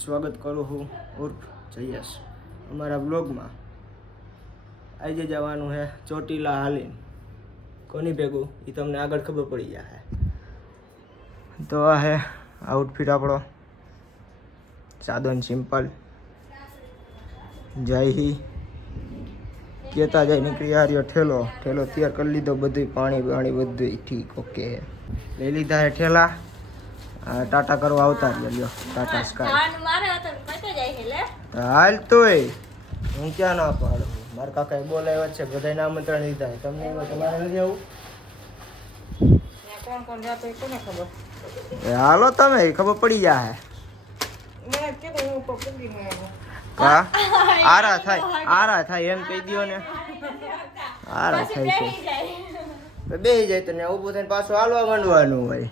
સ્વાગત કરું છું ઉર્ફ જયેશ અમારા બ્લોગમાં. આજે જવાનું છે ચોટીલા હાલીને. કોની ભેગું એ તમને આગળ ખબર પડી જશે. તો આ હે આઉટફિટ આપણો, સાદો ને સિમ્પલ. જય હી કહેતા જાય નીકળી આવ્યો ઠેલો તૈયાર કરી લીધો, બધું પાણી બધું ઠીક ઓકે. લઈ લીધા હે ઠેલા. ટાટા કરવા આવતા લ્યો ટાટા સ્કાય. હાલ તોય હું ક્યાં ના પાડું. મારા કાકાએ બોલાવ્યા છે, બધાને આમંત્રણ દીધા છે. તમને એમાં તમારે નથી આવું? કોણ જાતો એ કોને ખબર? હાલો તમે ખબર પડી જાય. મેં કીધું હું ઉપર પૂગી ન આવ્યો. કા આરા થાય એમ કહી દયો ને. આરા થાય છે બેહી જાય તો ને ઊભું થઈને પાછું હાલવા માંડવાનું હોય.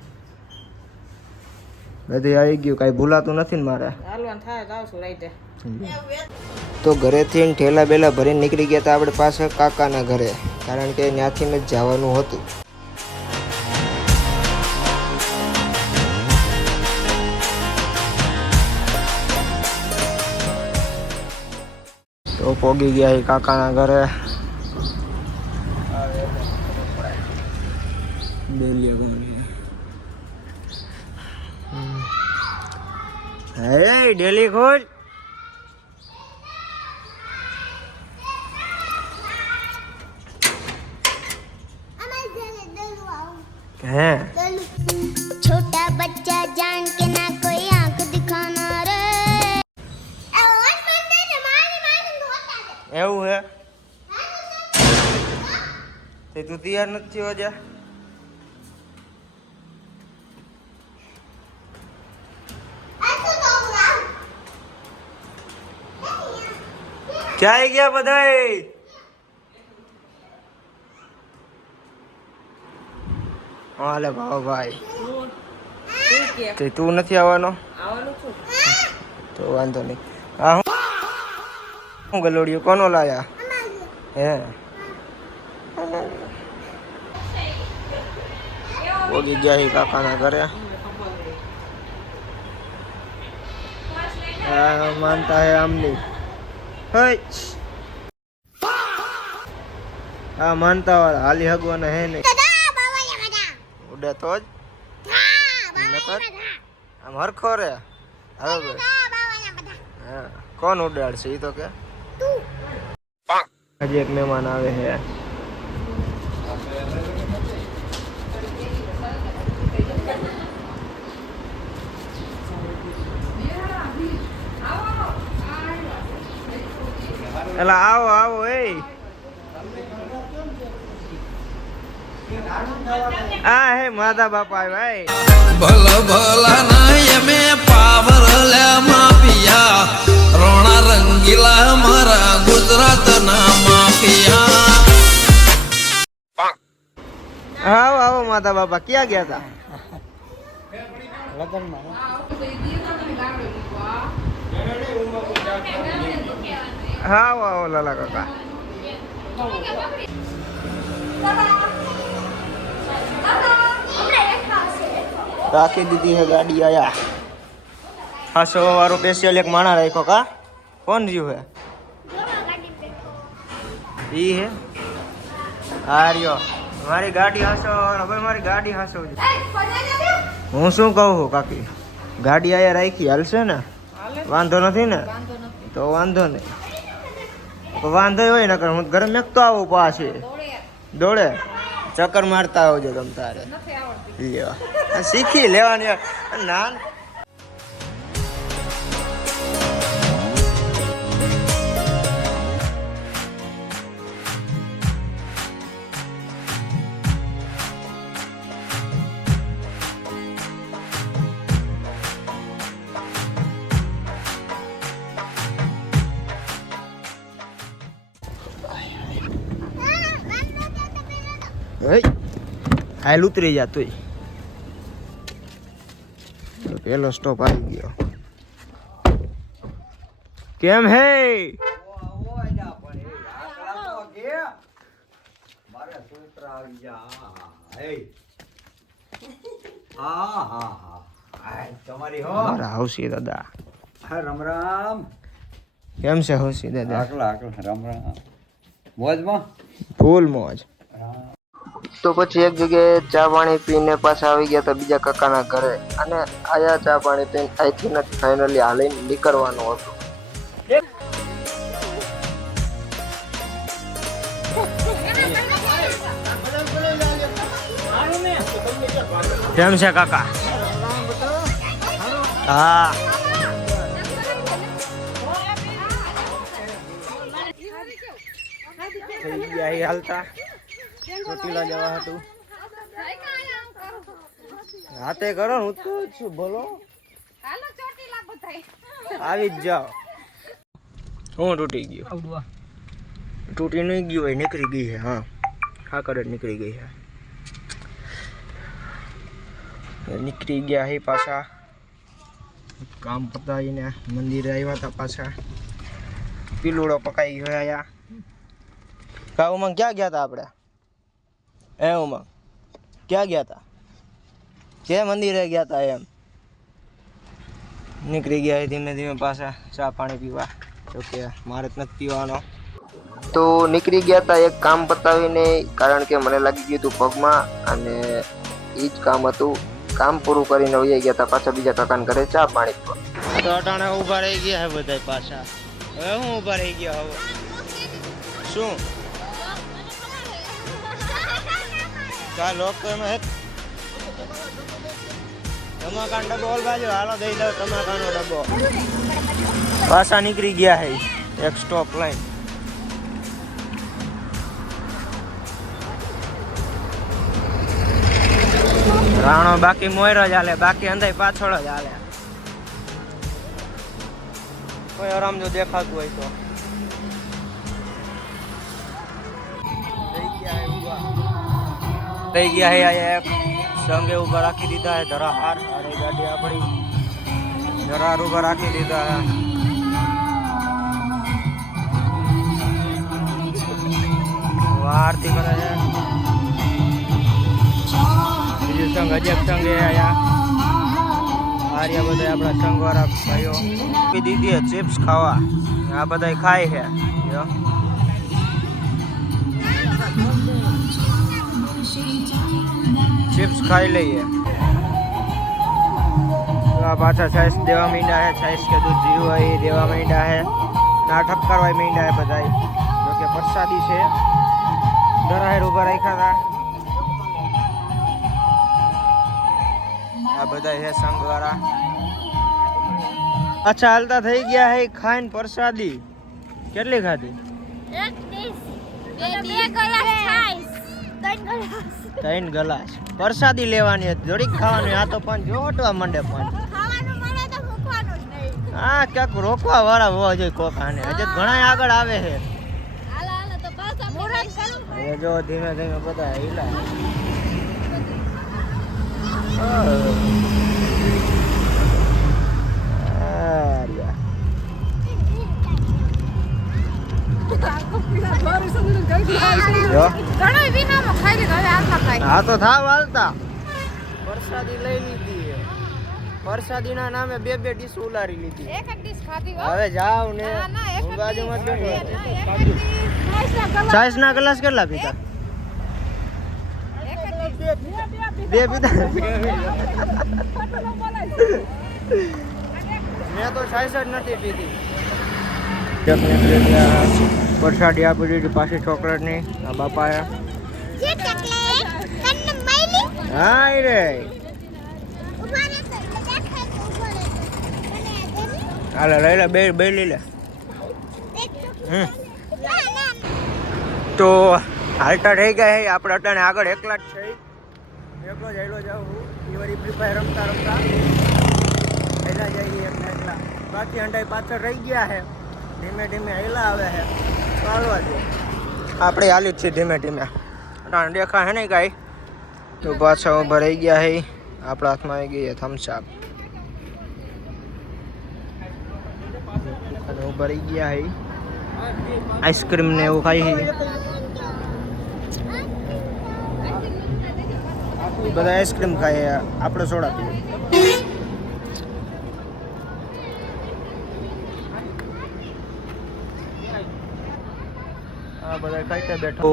બધું આવી ગયું, કાંઈ ભૂલાતું નથી ને મારે. હાલવાનું થાય તો આવશું રાઈતે. તો ઘરેથી ઠેલા બેલા ભરીને નીકળી ગયા હતા આપણે પાછા કાકાના ઘરે, કારણ કે ત્યાંથી જ જવાનું હતું. તો પોગી ગયા એ કાકાના ઘરે. હે ડેલી ખોલ. है छोटा बच्चा जान के ना कोई आंख दिखाना रे. એવું હે તે તું તૈયાર નથી થયો જા. ક્યાં ગયા બધાય? હાલે ભાઈ તે તું નથી આવવાનો? આવવાનું છું તો વાંધો નહીં. હા હું ગલોડિયું કોનો લાયા હે? પોગી ગયા કાકાના ઘરે. હા માનતા હે આમની. હા માનતા વાળા હાલી હગવાના હે નહીં. ઉડે તો જ આમ હરખો રે. હવે હા કોણ ઉડાડશે એ તો કે. હજી એક મહેમાન આવે છે. એલા આવો એ. આ હે માતા બાપા ભાઈ. ભલા ના મે પાવર લે માફિયા રોણા રંગીલા મારા ગુજરાત ના માફિયા. આવો માતા બાપા ક્યાં ગયા હતા? આવો લાલા કાકા. રાખી દીધી હે ગાડી. આયા હા સવારો સ્પેશિયલ એક માણા રાખ્યો. કા કોણ રહ્યું હે? ઈ હે આ રહ્યો. મારી ગાડી હાસો ભાઈ, મારી ગાડી હાસો. હું શું કહું છું કાકી, ગાડી આયા રાખી હાલશે ને? વાંધો નથી ને? તો વાંધો નહીં. વાંધો હોય ને હું ઘરે મેકતો આવું પાછી દોડે ચક્કર મારતા આવજો તમ તારે. શીખી લેવાની ના. હાલ ઉતરી જા તું. પેલો સ્ટોપ આવી ગયો. કેમ હે? હા હા હા તમારી હો મારા આવશે દાદા. હા રામ રામ. કેમ છે હોશી દાદા? આકલા રામ રામ. મોજમાં ફૂલ મોજ. તો પછી એક જગ્યાએ ચા પાણી પીને પાછા આવી ગયા તો બીજા કાકાના ઘરે, અને આયા ચા પાણી પીને અહીંથી નથી ફાઇનલી હાલીને નીકળવાનું હતું. કેમ છે કાકા? હા થઈ ગયા હાલતા ચોટીલા જવા હતું. હાથે કરો, હું તો છું. બોલો, આવી જ જાઓ. હું તૂટી ગયો? તૂટી નહીં ગયું હોય, નીકળી ગઈ છે. હા હા કરે નીકળી ગઈ છે. નીકળી ગયા હે પાછા. કામ પતાવીને મંદિરે આવ્યા હતા પાછા. પીલુડો પકાઈ ગયો આયા. કા ઉમંગ ક્યાં ગયા હતા આપણે? ઉમંગ ક્યાં ગયા હતા? કે મંદિરે ગયા હતા એમ? નીકળી ગયા ધીમે ધીમે પાછા ચા પાણી પીવા. તો કે મારે જ નથી પીવાનો. તો નીકળી ગયા હતા એક કામ પતાવીને, કારણ કે મને લાગી ગયું હતું પગમાં, અને એ જ કામ હતું. કામ પૂરું કરીને વહી ગયા હતા પાછા બીજા કાકાના ઘરે ચા પાણી પીવા. તો અટાણે ઊભા રહી ગયા હે બધા પાછા. હવે હું ઊભા રહી ગયા હવે શું? કા લોક તો એમાં હેત તમાકાનો ડબ્બો ઓલ બાજુ હાલો દઈ દો. તમાકાનો ડબ્બો પાછા નીકળી ગયા હે એક સ્ટોપ લાઈન. રાણો બાકી મોયરો જ હાલે, બાકી અંધાઈ પાછળ જ હાલે. કોઈ આરામ જો દેખાતું હોય તો. થઈ ગયા હે એક સંગે ઉભા રાખી દીધા હે ધરાહાર. અરે ગાડી આપણી ધરાહાર ઉભા રાખી દીધા હે. આરતી કરે છે. બીજું સંઘ અજબ સંઘ આયા. આર્યા બધા આપણા સંઘ વાળા ભાઈઓ દીધી હે ચિપ્સ ખાવા. આ બધા ખાય છે. ચિપ્સ ખાઈ લઈએ. આ પાછા સાઈઝ દેવા માંડ્યા હે. સાઈઝ કે દૂધ જીરું હોય એ દેવા માંડ્યા હે. નાટક કરવા માંડ્યા હે બધા. જો કે પ્રસાદી છે. ધરાહેર ઉભા રાખ્યા હતા. આ બધા છે સંઘ વાળા. અચ્છા હાલતા થઈ ગયા હે ખાઈને પ્રસાદી. કેટલી ખાધી? 3 ગ્લાસ પ્રસાદી લેવાની હતી. જોડીક ખાવાની. આ તો પણ જોટવા મંડે પણ. હા ક્યાંક રોકવા વાળા હોવા જોઈએ કોકાને. હજી ઘણા આગળ આવે છે. જો ધીમે ધીમે બધા હિલા. હા તો થાવ હાલતા પ્રસાદી લઈ લીધી. પ્રસાદી ના નામે 2 ડીશ ઉલારી લીધી. હવે જાવ ને બાજુમાં ચાઈસ ના ગ્લાસ કેટલા પીતા? 2 પીતા. મેં તો ચાઈસ જ નથી પીધી. પ્રસાદી આપી દીધી પાછી ચોકલેટ ની. આ બાપા હા રે હાલે લઈ લે. બે લઈ લે. તો હાલતા થઈ ગયા હે આપણે. અટાણે આગળ એકલા જ છે. એકલો જ હેલો જાઉં હું. એ વળી ફ્રી ફાયર રમતા રમતા હેલા જઈએ એકલા. બાકી હંડાઈ પાછળ રહી ગયા હે. ધીમે ધીમે હેલા આવે છે. ચાલવા દે. આપણે હાલી જ છે ધીમે ધીમે. અટાણે દેખા હે નહીં કાંઈ. તો પાછા ઉભા રહી ગયા હે. આપણા હાથમાં આવી ગઈ થમ્સઅપ. ઉભા રહી ગયા હે. આઈસ્ક્રીમ ને એવું ખાઈ છે. બધા આઈસ્ક્રીમ ખાય. આપણે સોડા પીએ. ભાઈ ખાઈ બેઠો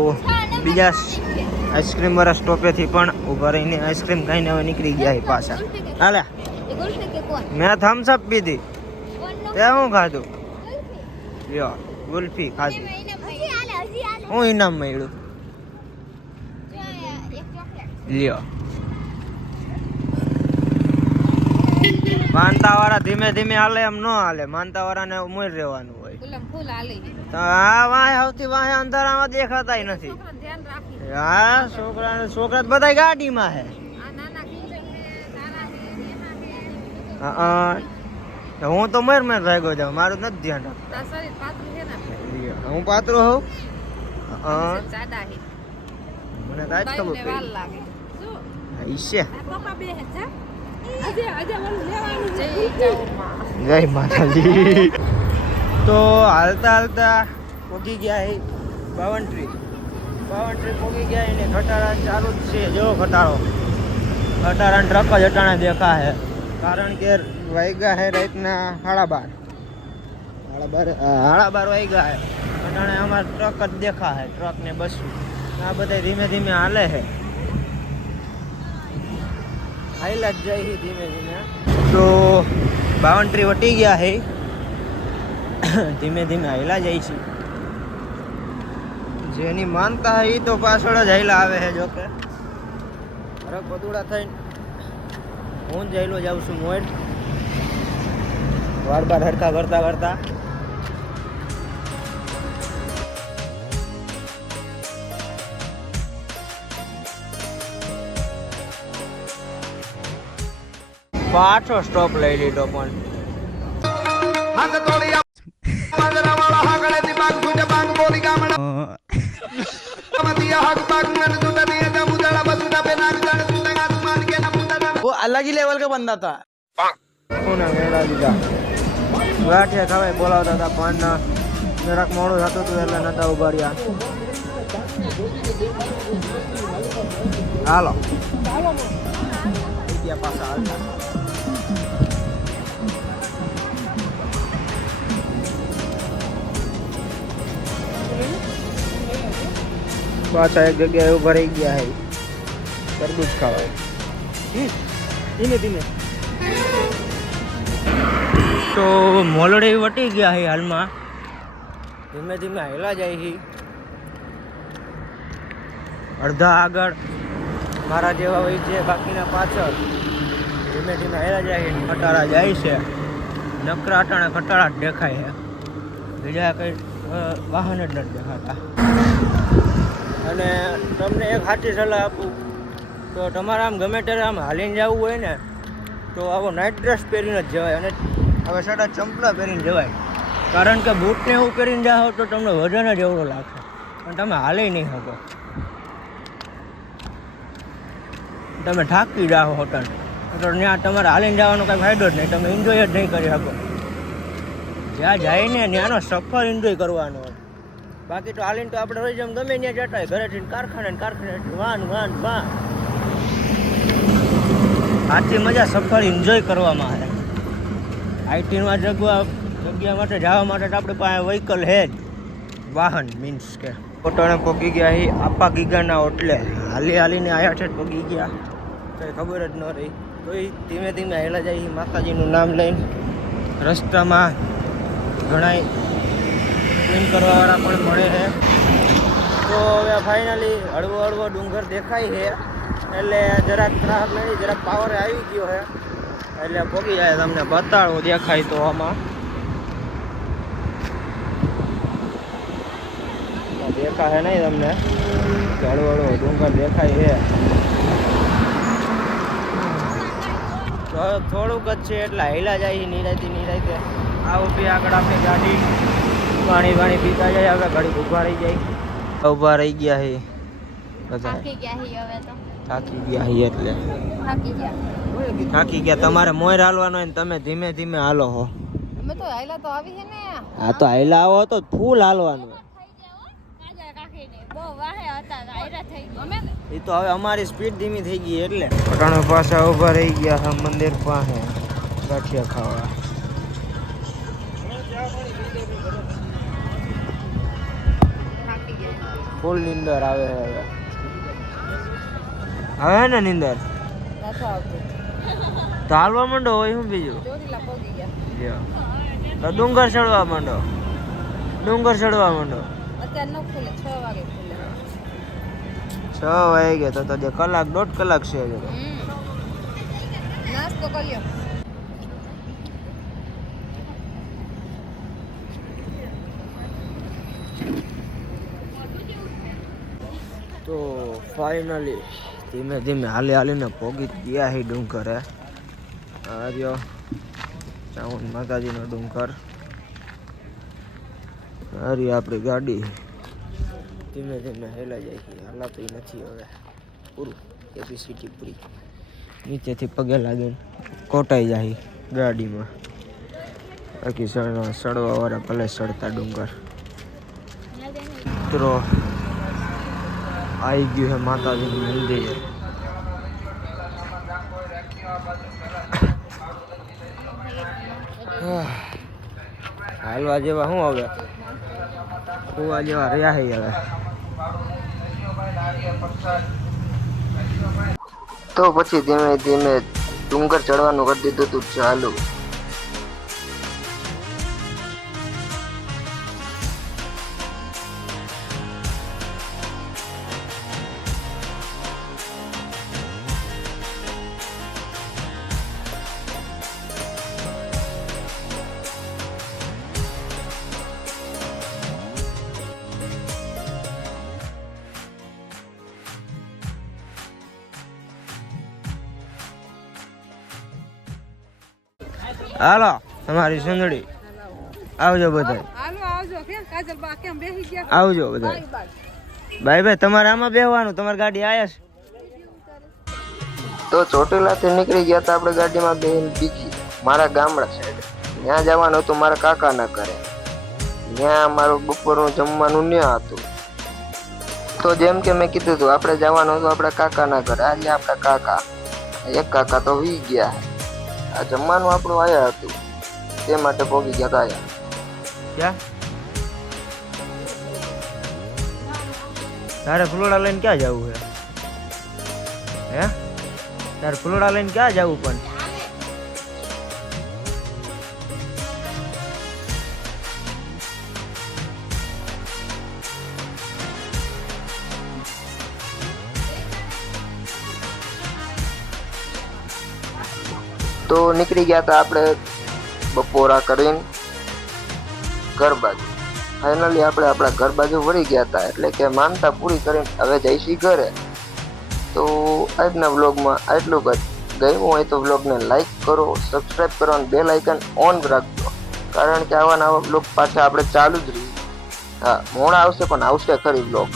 બીજા આઈસ્ક્રીમ વાળા સ્ટોપેથી પણ ઊભા રહીને આઈસ્ક્રીમ ખાઈને હવે નીકળી ગયા છે પાછા. હાલે મેં થમ્સ અપ પીધી તે હું ખાધું લ્યો ગુલ્ફી ખાધી હું ઇનામ મળ્યું લ્યો. માનતા વાળા ધીમે ધીમે હાલે એમ ન હાલે, માનતા વાળાને મોર રહેવાનું હોય. તો આ વાહે સૌથી વાહે અંધારામાં દેખાતા નથી. હા છોકરા બધા ગાડીમાં હે. હું તો મર ભાગ્યો જાઉં, મારું નથી ધ્યાન રાખતું. હું પાતળો હોઉં મને તો આજ ખબર પડી છે. જય માતાજી. તો હાલતા હાલતા પોગી ગયા હે 52 પોગી ગયા એને ખટારા ચાલુ જ છે. જો ખટારા ટ્રક જ અટાણે દેખા હે, કારણ કે વાગ્યા હે રાતના 12:30 વાગ્યા હે. અટાણે અમારા ટ્રક જ દેખા હે, ટ્રક ને બસ આ બધા ધીમે ધીમે હાલે હે. હાઈલા જ જાય ધીમે ધીમે. તો 52 વટી ગયા હે, ધીમે ધીમે હાઈલા જાય છે. જેની માનતા હે એ તો પાછળ જ હાઈલા આવે છે. જોકે અરે પતુડા થઈને હું જ હાઈલો જાઉં છું મોડ વાર હરકા કરતા. પાછો સ્ટોપ લઈ લીધો પણ वो अलग ही लेवल का बंदा था. ગાંઠિયા ખાવાય બોલાવતા હતા પણ જરાક મોડું થતું હતું એટલે નતા ઉભા રહ્યા. હાલો પાછા હાલતા પાછા એક જગ્યાએ ઉભા રહી ગયા હે તરબૂચ ખાવાય. ધીમે ધીમે તો મોલડી વટી ગયા હે હાલમાં. ધીમે ધીમે હાલા જાય છે. અડધા આગળ મારા જેવા હોય છે, બાકીના પાછળ. ધીમે ધીમે હાલા જાય છે. ખટારા જાય છે. નકરા અટાણે ખટારા જ દેખાય છે, બીજા કંઈ વાહન જ નથી દેખાતા. અને તમને એક સાચી સલાહ આપું તો તમારે આમ ગમે ત્યારે આમ હાલીને જવું હોય ને તો આવો નાઇટ ડ્રેસ પહેરીને જ જવાય. અને હવે સાડા ચંપલા પહેરીને જવાય, કારણ કે બૂટને એવું પહેરીને જાઓ તો તમને વજન જ એવડો લાગશે પણ તમે હાલી નહીં શકો. તમે થાકી જાઓ હોટલ તો ત્યાં તમારે હાલીને જવાનો કાંઈ ફાયદો જ નહીં, તમે એન્જોય જ નહીં કરી શકો. જ્યાં જઈને ત્યાંનો સફર એન્જોય કરવાનો હોય. બાકી તો હાલીને તો આપણે રોજ ગમે ત્યાં જતા હોય, ઘરેથી કારખાને વાન આટલી મજા સફર એન્જોય કરવામાં આવે. આઈટીમાં જગ્યા માટે જવા માટે તો આપણી પાસે વ્હીકલ હે જ, વાહન મીન્સ કે. પોતાને પગી ગયા એ આપા ગીગાના ઓટલે હાલીને આયા છે. પગી ગયા કંઈ ખબર જ ન રહી. તો એ ધીમે ધીમે હેલા જાય માતાજીનું નામ લઈને. રસ્તામાં ઘણા ક્લીન કરવાવાળા પણ મળે છે. તો હવે ફાઇનલી હળવો ડુંગર દેખાય છે એટલે જરાક ત્રાસ નહીં, જરાક પાવર આવી ગયો છે એટલે પગી જાય. તમને બતાડો દેખાય તો આમાં દેખાય નહીં તમને, હળવો ડુંગર દેખાય છે. તો થોડુંક જ છે એટલે હેલા જાય નિરાયતે. આ ઊભી આગળ આપણી ગાડી પાણી પીતા જાય. હવે ઘડી ઊભા રહી જાય. ઊભા રહી ગયા છે બધા, થાકી ગયા એટલે થાકી ગયા. તમારે મોર હાલવાનો હોય ને તમે ધીમે ધીમે હાલો હો. હા તો હાઈલા આવો તો ફૂલ હાલવાનું. એ તો હવે અમારી સ્પીડ ધીમી થઈ ગઈ એટલે પટાણો પાછા ઊભા રહી ગયા મંદિર પાસે ગાંઠિયા ખાવા. ફૂલ નીંદર આવે છે હવે. હવે ને નીંદર નથી આવતું. તો હાલવા માંડો હોય શું બીજું. ચોટીલા પહોંચી ગયા. લ્યો. તો ડુંગર ચડવા માંડો. ડુંગર ચડવા માંડો. અત્યારે ન ખુલે, 6 વાગે ખુલે. 6 વાગે તો જે કલાક 1.5 કલાક છે હજુ તો. નાસ્તો કર્યો. તો ફાઇનલી ધીમે ધીમે હાલીને પહોંચી ગયા હી ડુંગર હે. આ રહ્યો ચામુંડ માતાજીનો ડુંગર. આ રહી આપણી ગાડી ધીમે ધીમે હેલા જાય છે. હલાતી નથી હવે, પૂરું કેપેસિટી પૂરી. નીચેથી પગે લાગે કોટાઈ જાય ગાડીમાં. બાકી સડવાવાળા ભલે સડતા ડુંગર. મિત્રો આવી ગયું છે માતાજીનું મંદિર. હાલવા જેવા શું હવે, કુવા જેવા રહ્યા છે હવે. તો પછી ધીમે ધીમે ડુંગર ચડવાનું કરી દીધું હતું ચાલુ. હાલો તમારી સુંદડી આવજો બધા. હાલો આવજો. કેમ કાજલ બા કેમ બેસી ગયા? આવજો બધા. Bye bye. તમારે આમાં બેહવાનું, તમારી ગાડી આયા છે. તો ચોટીલાથી નીકળી ગયા હતા આપણે ગાડીમાં બેન બીજી મારા ગામડા સાઈડ. ત્યાં જવાનું હતું મારા કાકાના ઘરે. ત્યાં મારું બપોરનું જમવાનું ત્યાં હતું. તો જેમ કે મેં કીધું હતું આપણે જવાનું હતું આપણા કાકાના ઘરે. આજે આપણા કાકા એક કાકા તો વી ગયા. આ જમવાનું આપણું આયા હતું તે માટે પહોંચી ગયા હતા. ક્યાં તારે ફૂલોડા લઈને ક્યાં જવું છે? હે તારે ફૂલોડા લઈને ક્યાં જવું? પણ તો નીકળી ગયા હતા આપણે બપોરા કરીને ઘર બાજુ. ફાઇનલી આપણે આપણા ઘર બાજુ વળી ગયા હતા, એટલે કે માનતા પૂરી કરીને હવે જઈશી ઘરે. તો આજના વ્લોગમાં આટલું જ. ગમ્યું હોય તો વ્લોગને લાઈક કરો, સબસ્ક્રાઈબ કરો અને બેલ આઇકન ઓન રાખજો, કારણ કે આવા નવા વ્લોગ પાછા આપણે ચાલુ જ રહીએ. હા, મોડા આવશે પણ આવશે ખરી વ્લોગ.